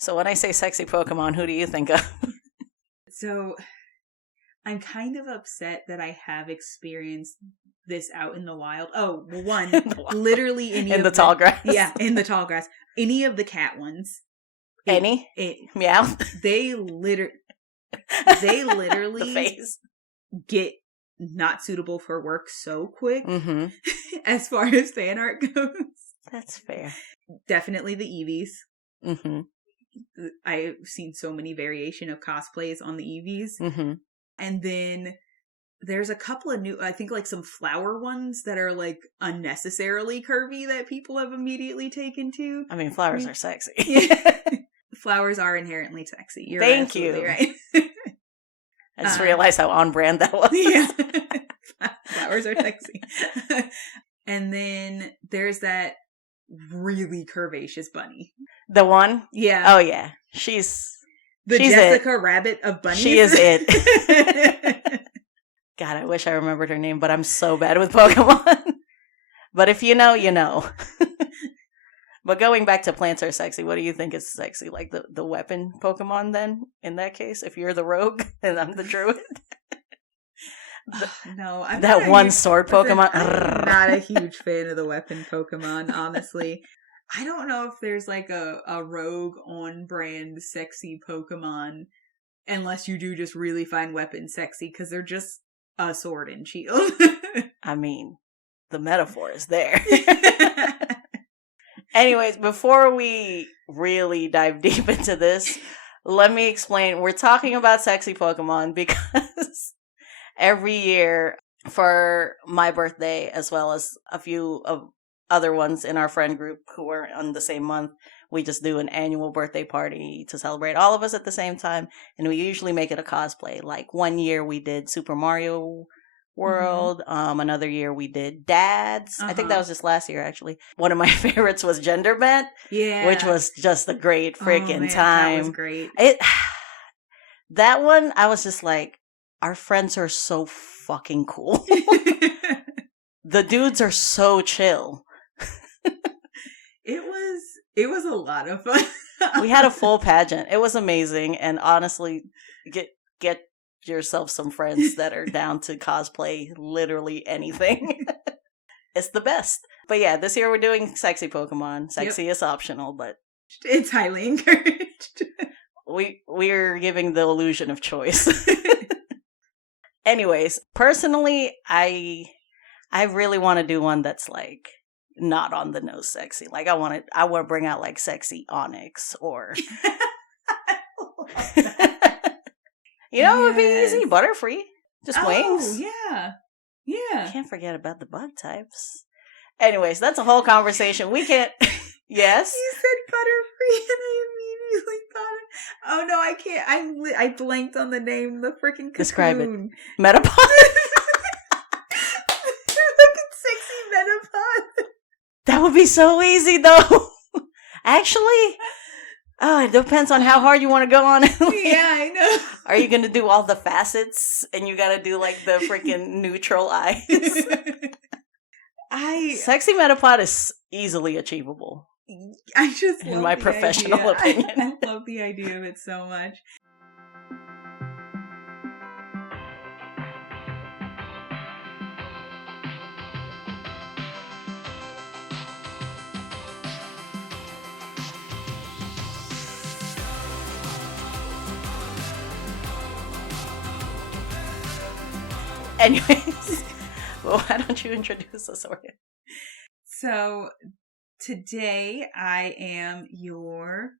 So when I say sexy Pokemon, who do you think of? So I'm kind of upset that I have experienced this out in the wild. Oh, well, one, literally in the tall grass. Yeah, in the tall grass. Any of the cat ones. Meow. They literally the face. get not suitable for work so quick. Mm-hmm. As far as fan art goes. That's fair. Definitely the Eevees. Mm-hmm. I've seen so many variation of cosplays on the Eevees. Mm-hmm. And then there's a couple of new, I think like some flower ones that are like unnecessarily curvy that people have immediately taken to. I mean, flowers are sexy. Yeah. Flowers are inherently sexy. You're Thank you. Right. I just realized how on brand that was. Yeah. Flowers are sexy. And then there's that really curvaceous bunny. The one? Yeah. Oh, yeah. She's Jessica it. Rabbit of bunnies. She is it. God, I wish I remembered her name, but I'm so bad with Pokemon. But if you know, you know. But going back to plants are sexy, what do you think is sexy? Like the weapon Pokemon then, in that case? If you're the rogue and I'm the druid? No, I'm that one sword Pokemon. I'm not a huge fan of the weapon Pokemon, honestly. I don't know if there's like a rogue on brand sexy Pokemon unless you do just really find weapons sexy because they're just a sword and shield. I mean, the metaphor is there. Anyways, before we really dive deep into this, let me explain. We're talking about sexy Pokemon because every year for my birthday, as well as a few of other ones in our friend group who are on the same month, we just do an annual birthday party to celebrate all of us at the same time. And we usually make it a cosplay. Like one year we did Super Mario World. Mm-hmm. Another year we did Dads. I think that was just last year, actually. One of my favorites was Gender Bent. Yeah. Which was just a great freaking time. That was great. That one, I was just like, our friends are so fucking cool. The dudes are so chill. It was a lot of fun. We had a full pageant. It was amazing. And honestly, get yourself some friends that are down to cosplay literally anything. It's the best. But yeah, this year we're doing sexy Pokemon. Sexy is optional, but it's highly encouraged. We're giving the illusion of choice. Anyways, personally, I really want to do one that's like not on the nose sexy. Like I want to bring out like sexy Onyx or you know, it would be easy, Butterfree. Just wings. Yeah. Can't forget about the bug types. Anyways, that's a whole conversation. We can't. Yes. You said Butterfree, and I immediately thought, oh no, I can't. I blanked on the name. The freaking cocoon. Describe it. Metapod. Fucking sexy Metapod. That would be so easy, though. Actually. Oh, it depends on how hard you want to go on it. Yeah, I know. Are you going to do all the facets and you got to do like the freaking neutral eyes? Sexy Metapod is easily achievable. I just in my professional opinion. I love the idea of it so much. Anyways, well, why don't you introduce us, Oria? So, today I am your...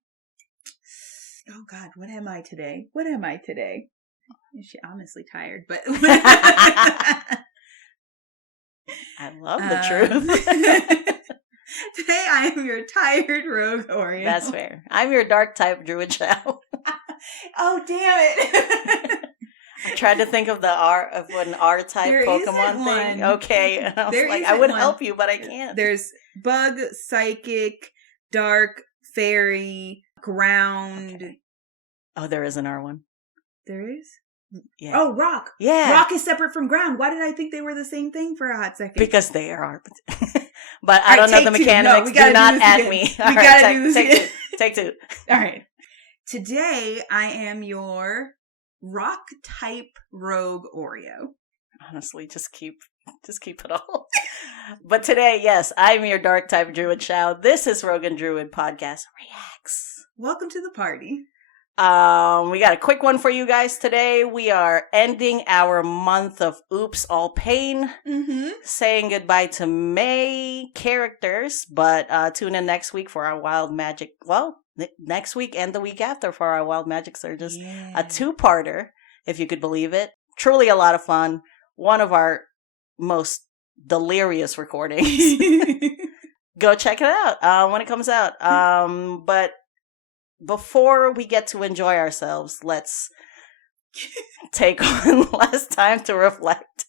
Oh, God, what am I today? She's honestly tired, but... I love the truth. Today I am your tired rogue Oreo. That's fair. I'm your dark type druid chow. Oh, damn it. I tried to think of an R-type Pokemon thing. Okay. And I was like, I would help you, but I can't. There's Bug, Psychic, Dark, Fairy, Ground. Okay. Oh, there is an R one. There is? Yeah. Oh, Rock. Yeah. Rock is separate from Ground. Why did I think they were the same thing for a hot second? Because they are. But I don't know the mechanics. Do not add me. We gotta do this again. Take two. All right. Today, I am your rock type rogue Oreo. Honestly, just keep it all. But today, yes, I'm your dark type druid Shao. This is Rogan Druid Podcast Reacts. Welcome to the party. We got a quick one for you guys today. We are ending our month of Oops All Pain, saying goodbye to May characters, but tune in next week for our Wild Magic. Well, next week and the week after for our Wild Magic Surges. Yeah. A two-parter, if you could believe it. Truly a lot of fun. One of our most delirious recordings. Go check it out when it comes out. But before we get to enjoy ourselves, let's take one last time to reflect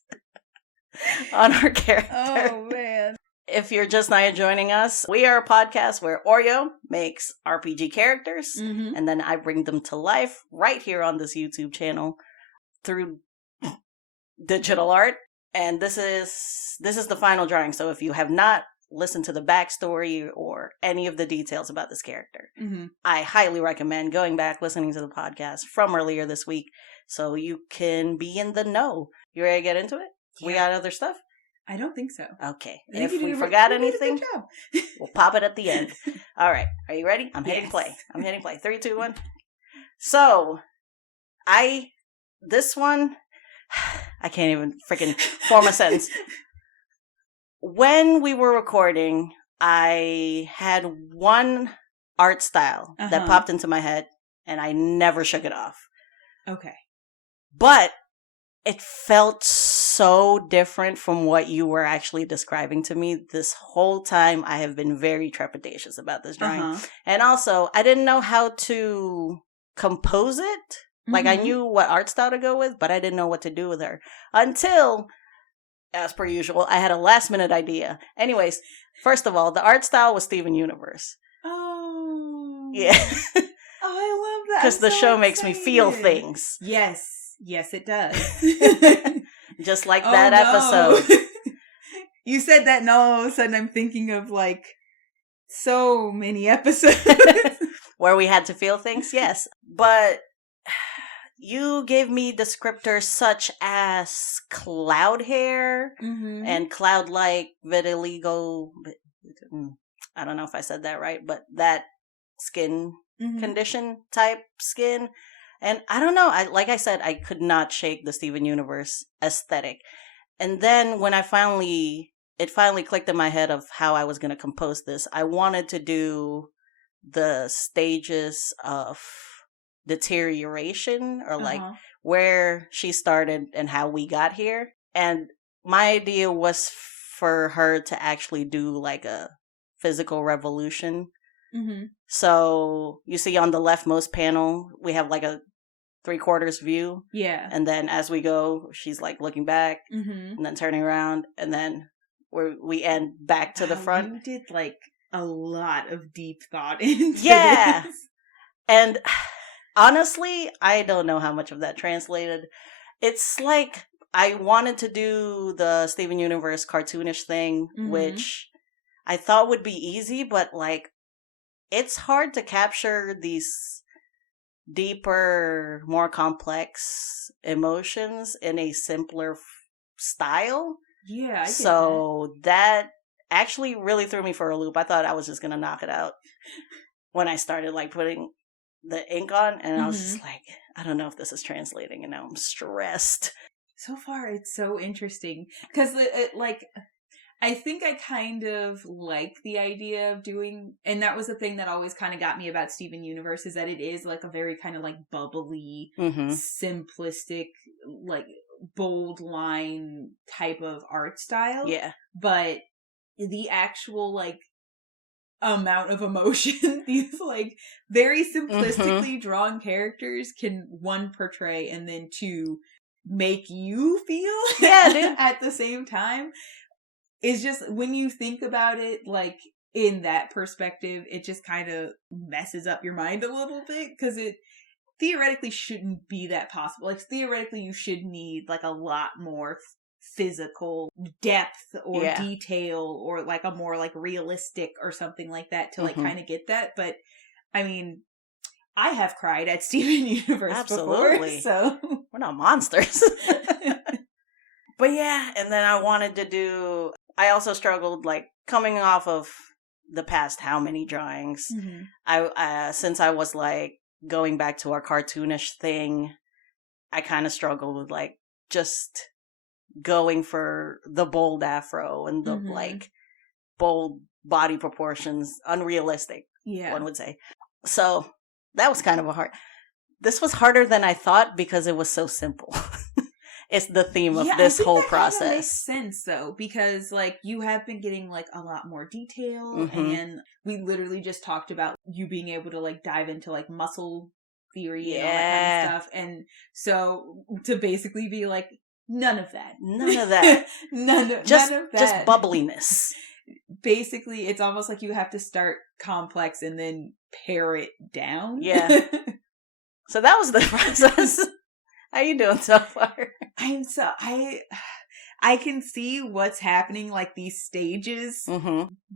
on our character. Oh, man. If you're just now joining us, we are a podcast where Oreo makes RPG characters, and then I bring them to life right here on this YouTube channel through digital art. And this is the final drawing. So if you have not listened to the backstory or any of the details about this character, I highly recommend going back, listening to the podcast from earlier this week so you can be in the know. You ready to get into it? Yeah. We got other stuff? I don't think so. Okay. If we forgot anything, we'll pop it at the end. All right. Are you ready? I'm hitting play. 3, 2, 1. So, this one, I can't even freaking form a sentence. When we were recording, I had one art style that popped into my head, and I never shook it off. Okay. But it felt so different from what you were actually describing to me. This whole time, I have been very trepidatious about this drawing. And also, I didn't know how to compose it. Like, I knew what art style to go with, but I didn't know what to do with her. Until, as per usual, I had a last-minute idea. Anyways, first of all, the art style was Steven Universe. Oh. Yeah. Oh, I love that. Because the show makes me feel things. Yes. Yes, it does. Just like that episode. You said that, and all of a sudden I'm thinking of, like, so many episodes. Where we had to feel things, yes. But you gave me descriptors such as cloud hair and cloud-like vitiligo. I don't know if I said that right, but that skin condition type skin. And I don't know, like I said, I could not shake the Steven Universe aesthetic. And then when it finally clicked in my head of how I was going to compose this, I wanted to do the stages of deterioration or like where she started and how we got here. And my idea was for her to actually do like a physical revolution. So you see on the leftmost panel, we have like a 3/4 view. Yeah. And then as we go, she's like looking back and then turning around, and then we end back to the front. You did like a lot of deep thought into this. And honestly, I don't know how much of that translated. It's like I wanted to do the Steven Universe cartoonish thing, which I thought would be easy, but like it's hard to capture these deeper, more complex emotions in a simpler style. Yeah, I get so that actually really threw me for a loop. I thought I was just gonna knock it out when I started like putting the ink on, and I was just like, I don't know if this is translating, and now I'm stressed. So far, it's so interesting because like I think I kind of like the idea of doing, and that was the thing that always kind of got me about Steven Universe, is that it is like a very kind of like bubbly, simplistic, like bold line type of art style. Yeah. But the actual like amount of emotion these like very simplistically drawn characters can, one, portray, and then two, make you feel at the same time. It's just, when you think about it, like, in that perspective, it just kind of messes up your mind a little bit, because it theoretically shouldn't be that possible. Like, theoretically, you should need, like, a lot more physical depth or detail, or, like, a more, like, realistic or something like that to, like, kind of get that. But, I mean, I have cried at Steven Universe Absolutely. before, so we're not monsters. But yeah, and then I also struggled like coming off of the past how many drawings. Mhm. Since I was like going back to our cartoonish thing, I kind of struggled with like just going for the bold afro and the like bold body proportions, unrealistic, one would say. So that was kind of this was harder than I thought because it was so simple. It's the theme of this whole process. That makes sense though, because like you have been getting like a lot more detail, and we literally just talked about you being able to like dive into like muscle theory and all that kind of stuff, and so to basically be like none of that, none of that. Just bubbliness. Basically, it's almost like you have to start complex and then pare it down. Yeah. So that was the process. How you doing so far? I can see what's happening, like these stages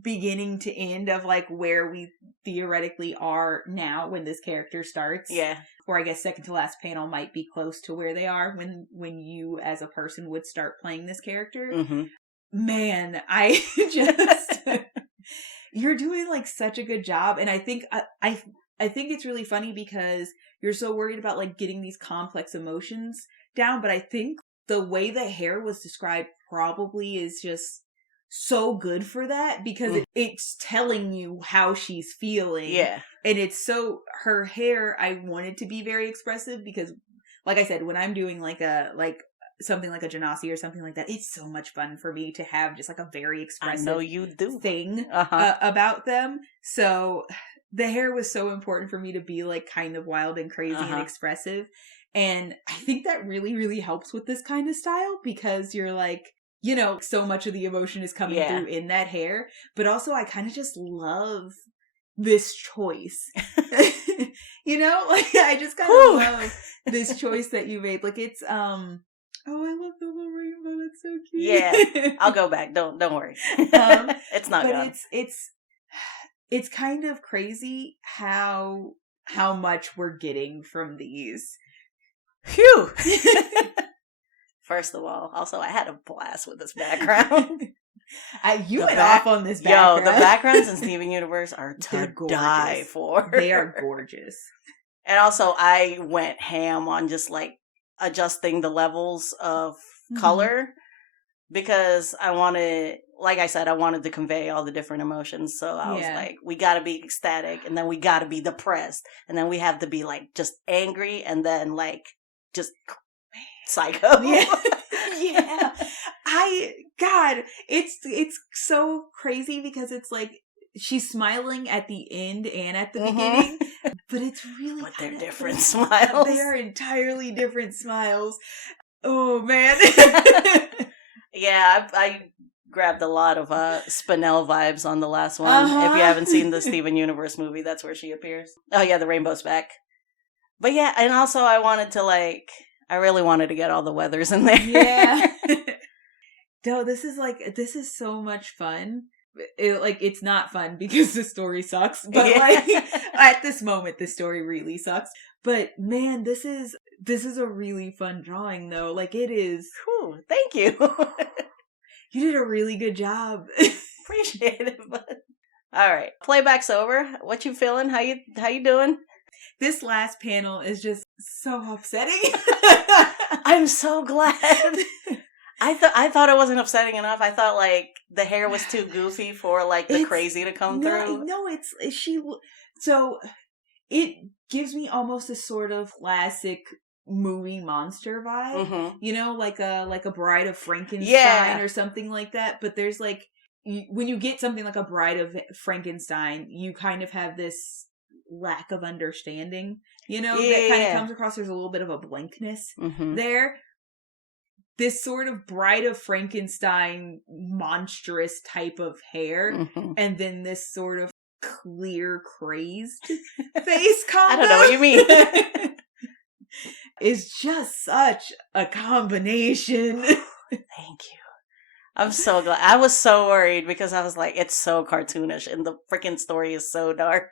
beginning to end of like where we theoretically are now when this character starts. Yeah. Or I guess second to last panel might be close to where they are when you as a person would start playing this character. Man, I just you're doing like such a good job, and I think I think it's really funny because you're so worried about like getting these complex emotions down, but I think the way the hair was described probably is just so good for that because it's telling you how she's feeling. Yeah. And it's her hair, I want it to be very expressive because like I said, when I'm doing like something like a Genasi or something like that, it's so much fun for me to have just like a very expressive thing about them. So the hair was so important for me to be like kind of wild and crazy and expressive. And I think that really, really helps with this kind of style because you're like, you know, so much of the emotion is coming through in that hair. But also I kind of just love this choice. You know, like I just kind of love this choice that you made. Like it's, oh, I love the little rainbow. That's so cute. Yeah, I'll go back. Don't worry. It's not gone. It's kind of crazy how much we're getting from these. Phew. First of all, also I had a blast with this background. You went off on this background. Yo, the backgrounds in Steven Universe are to die for. They are gorgeous. And also I went ham on just like adjusting the levels of color because I wanted, like I said, I wanted to convey all the different emotions. So I was like, we got to be ecstatic, and then we got to be depressed, and then we have to be like just angry, and then like just psycho. Yeah. It's so crazy because it's like she's smiling at the end and at the beginning, but it's really they're different smiles. They are entirely different smiles. Oh man. Yeah, I grabbed a lot of Spinel vibes on the last one. If you haven't seen the Steven Universe movie, that's where she appears. Oh yeah, the rainbow's back. But yeah, and also I really wanted to get all the weathers in there. Yeah. No, this is so much fun. It's not fun because the story sucks, but like at this moment the story really sucks. But man, this is a really fun drawing though. Like it is. Whew, thank you. You did a really good job. Appreciate it, but all right. Playback's over. What you feeling? How you doing? This last panel is just so upsetting. I'm so glad. I thought it wasn't upsetting enough. I thought like the hair was too goofy for like the crazy to come through. No, so it gives me almost a sort of classic movie monster vibe. You know, like a Bride of Frankenstein or something like that. But there's like when you get something like a Bride of Frankenstein, you kind of have this lack of understanding, you know, that kind of comes across. There's a little bit of a blankness there. This sort of Bride of Frankenstein monstrous type of hair, and then this sort of clear crazed face combo. I don't know what you mean. Is just such a combination. Thank you. I'm so glad. I was so worried because I was like, it's so cartoonish and the freaking story is so dark.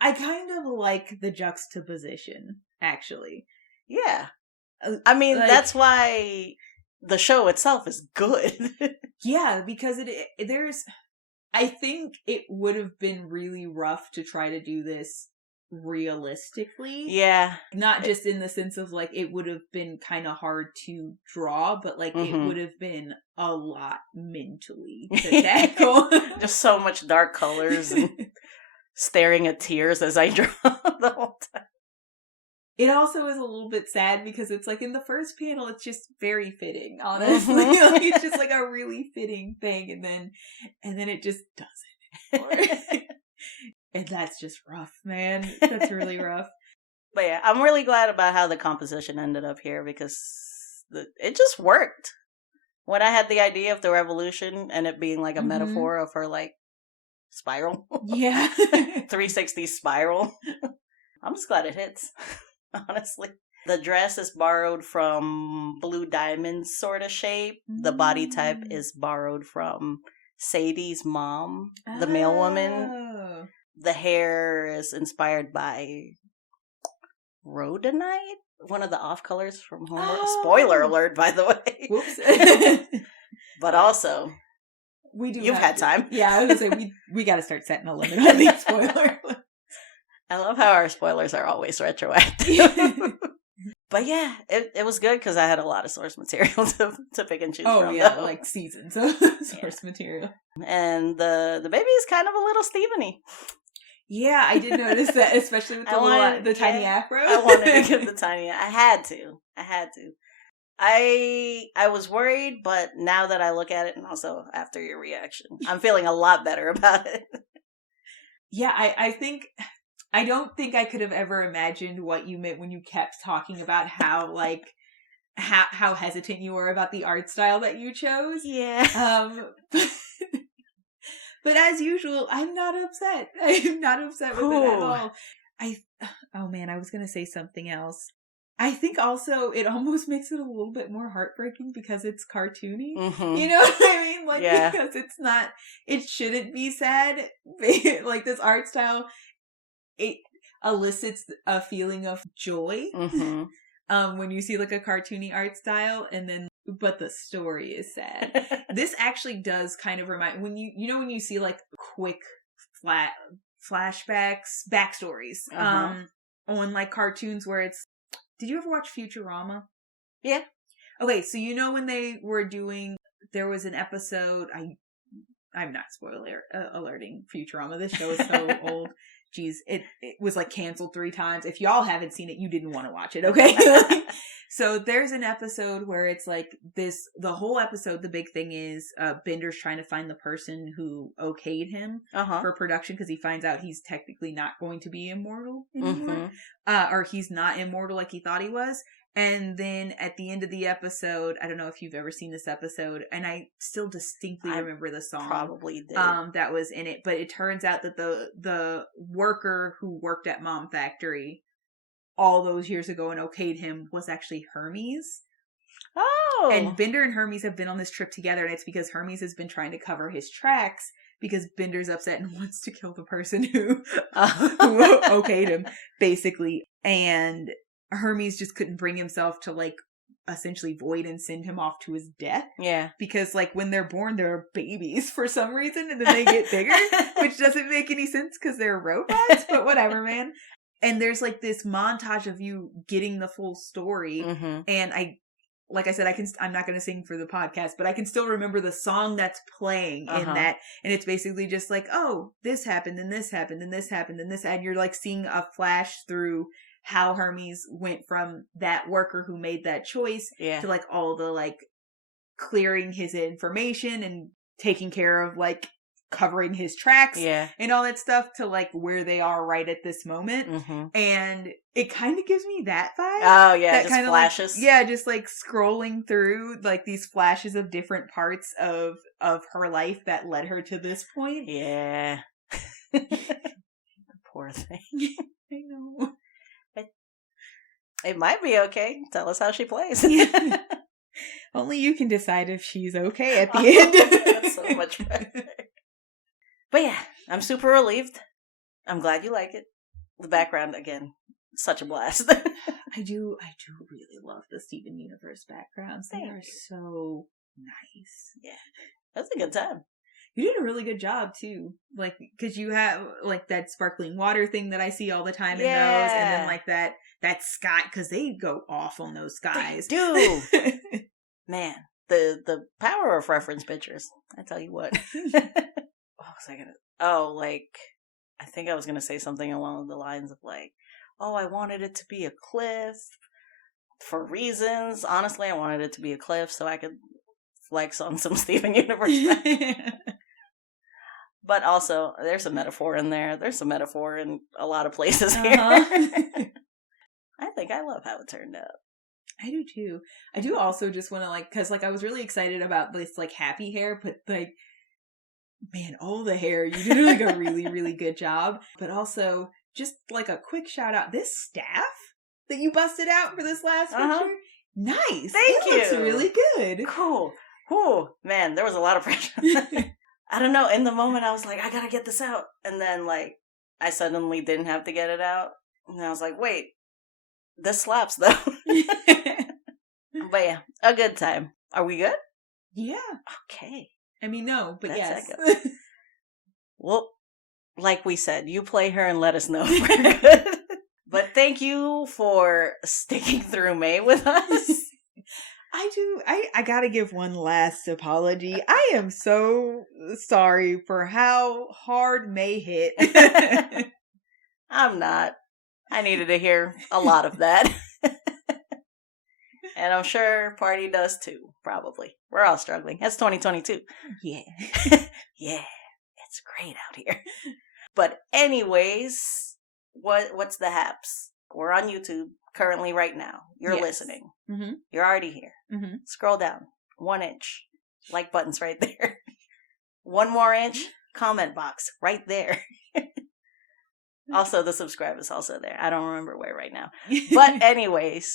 I kind of like the juxtaposition, actually. Yeah. I mean, Like, that's why the show itself is good. yeah, because there's... I think it would have been really rough to try to do this realistically. Yeah. Not just in the sense of, like, it would have been kind of hard to draw, but, like, it would have been a lot mentally to tackle. Just so much dark colors and staring at tears as I draw the whole time. It also is a little bit sad because it's like in the first panel, it's just very fitting, honestly. Like, it's just like a really fitting thing, and then it just doesn't anymore. And that's just rough, man. That's really rough. But yeah, I'm really glad about how the composition ended up here because it just worked. When I had the idea of the revolution and it being like a metaphor of her like spiral. Yeah. 360 spiral. I'm just glad it hits. Honestly. The dress is borrowed from Blue Diamond's sort of shape. The body type is borrowed from Sadie's mom, the male woman. The hair is inspired by rhodonite, one of the off colors from Homework. Oh. Spoiler alert, by the way. Whoops. But also, you've had time. Yeah, I was gonna say we got to start setting a limit on these spoilers. I love how our spoilers are always retroactive. But yeah, it was good because I had a lot of source material to pick and choose from. Oh yeah, like seasons of source material. And the baby is kind of a little Steven-y. Yeah, I did notice that, especially with the tiny afro. I wanted to give the tiny. I had to. I was worried, but now that I look at it, and also after your reaction, I'm feeling a lot better about it. Yeah, I don't think I could have ever imagined what you meant when you kept talking about how like how hesitant you were about the art style that you chose. Yeah. But as usual, I'm not upset. I'm not upset with it at all. Oh man, I was going to say something else. I think also it almost makes it a little bit more heartbreaking because it's cartoony. Mm-hmm. You know what I mean? Like, because it shouldn't be sad. Like this art style, it elicits a feeling of joy. Mm-hmm. When you see like a cartoony art style but the story is sad. This actually does kind of remind when you see like quick flashbacks, backstories, on like cartoons where it's. Did you ever watch Futurama? Yeah. Okay, so when they were doing, there was an episode. I'm not spoiler alerting Futurama. This show is so old. Jeez, it was like canceled 3 times. If y'all haven't seen it, you didn't want to watch it, okay? So there's an episode where it's like the whole episode, the big thing is Bender's trying to find the person who okayed him for production because he finds out he's technically not going to be immortal anymore. Or he's not immortal like he thought he was. And then at the end of the episode, I don't know if you've ever seen this episode, and I still distinctly remember the song. Probably did. That was in it, but it turns out that the worker who worked at Mom Factory all those years ago and okayed him was actually Hermes. Oh! And Bender and Hermes have been on this trip together, and it's because Hermes has been trying to cover his tracks because Bender's upset and wants to kill the person who okayed him, basically. And Hermes just couldn't bring himself to like essentially void and send him off to his death. Yeah. Because like when they're born, they're babies for some reason and then they get bigger, which doesn't make any sense because they're robots, but whatever, man. And there's like this montage of you getting the full story. Mm-hmm. And like I said, I'm not going to sing for the podcast, but I can still remember the song that's playing in that. And it's basically just like, oh, this happened and this happened and this happened and this, and you're like seeing a flash through how Hermes went from that worker who made that choice to like all the like clearing his information and taking care of like covering his tracks and all that stuff to like where they are right at this moment. Mm-hmm. And it kind of gives me that vibe. Oh yeah, that just kind of flashes. Like, just like scrolling through like these flashes of different parts of her life that led her to this point. Yeah. Poor thing. I know. It might be okay. Tell us how she plays. Only you can decide if she's okay at the end. That's so much better. But yeah, I'm super relieved. I'm glad you like it. The background, again, such a blast. I do really love the Steven Universe backgrounds. They are so nice. Yeah, that's a good time. You did a really good job too, like because you have like that sparkling water thing that I see all the time in those, and then like that sky, because they go off on those skies. They do. Man, the power of reference pictures. I tell you what. What was I gonna? Oh, like I think I was gonna say something along the lines of like, oh, I wanted it to be a cliff for reasons. Honestly, I wanted it to be a cliff so I could flex on some Steven Universe. But also, there's a metaphor in there. There's a metaphor in a lot of places here. I think I love how it turned out. I do too. I do also just want to like, because like I was really excited about this like happy hair, but like, man, all the hair, you did like a really, really good job. But also, just like a quick shout out, this staff that you busted out for this last picture, nice. Thank you. Looks really good. Cool. Ooh, man, there was a lot of pressure. I don't know. In the moment, I was like, I gotta get this out. And then, like, I suddenly didn't have to get it out. And I was like, wait, this slaps, though. But yeah, a good time. Are we good? Yeah. Okay. I mean, no, but that's yes. Well, like we said, you play her and let us know if we're good. But thank you for sticking through May with us. I gotta give one last apology. I am so sorry for how hard May hit. I'm not. I needed to hear a lot of that. And I'm sure Party does too, probably. We're all struggling. That's 2022. Yeah. Yeah. It's great out here. But anyways, what's the haps? We're on YouTube currently right now. You're listening. Mm-hmm. You're already here. Mm-hmm. Scroll down 1 inch. Like button's right there. 1 more inch. Comment box right there. Also, the subscribe is also there. I don't remember where right now. But anyways,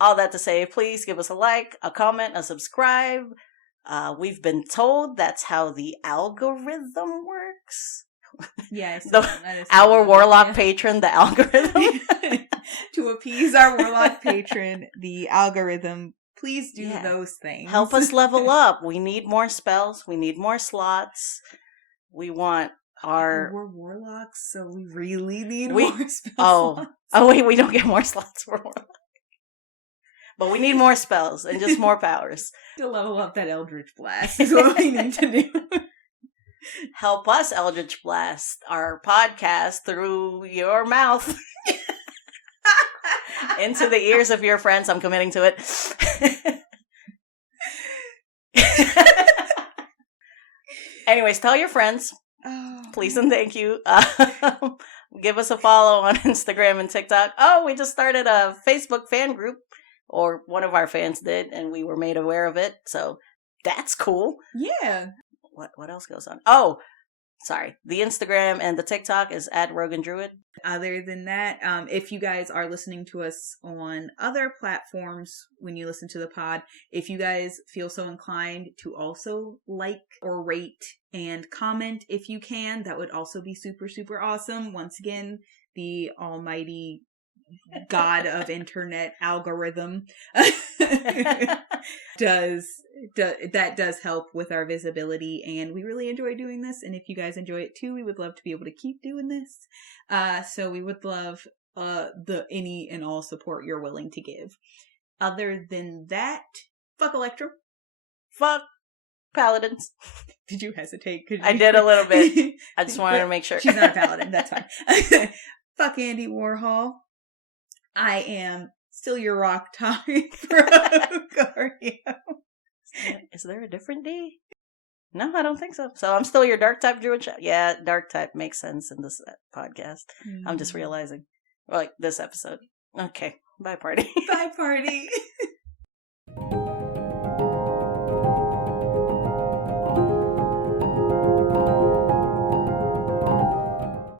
all that to say, please give us a like, a comment, a subscribe. We've been told that's how the algorithm works. Yes. Our Warlock patron, the algorithm. To appease our Warlock patron, the algorithm, please do those things. Help us level up. We need more spells. We need more slots. We want our... We're Warlocks, so we really need more spells. Oh, wait, we don't get more slots for Warlock. But we need more spells and just more powers. To level up that Eldritch Blast is what we need to do. Help us, Eldritch Blast, our podcast through your mouth. Into the ears of your friends. I'm committing to it. Anyways, tell your friends. Please and thank you. Give us a follow on Instagram and TikTok. Oh, we just started a Facebook fan group. Or one of our fans did, and we were made aware of it. So that's cool. Yeah. What else goes on? Oh, sorry. The Instagram and the TikTok is @RoganDruid. Other than that, if you guys are listening to us on other platforms when you listen to the pod, if you guys feel so inclined to also like or rate and comment if you can, that would also be super, super awesome. Once again, the almighty God of internet algorithm does help with our visibility, and we really enjoy doing this. And if you guys enjoy it too, we would love to be able to keep doing this. So we would love the any and all support you're willing to give. Other than that, fuck Electrum. Fuck Paladins. Did you hesitate? I did a little bit. I just wanted to make sure. She's not a paladin. That's fine. Fuck Andy Warhol. I am still your rock type, Gario. Is there a different D? No, I don't think so. So I'm still your dark type druid. Yeah, dark type makes sense in this podcast. I'm just realizing. Like, this episode. Okay. Bye, party. Bye, party.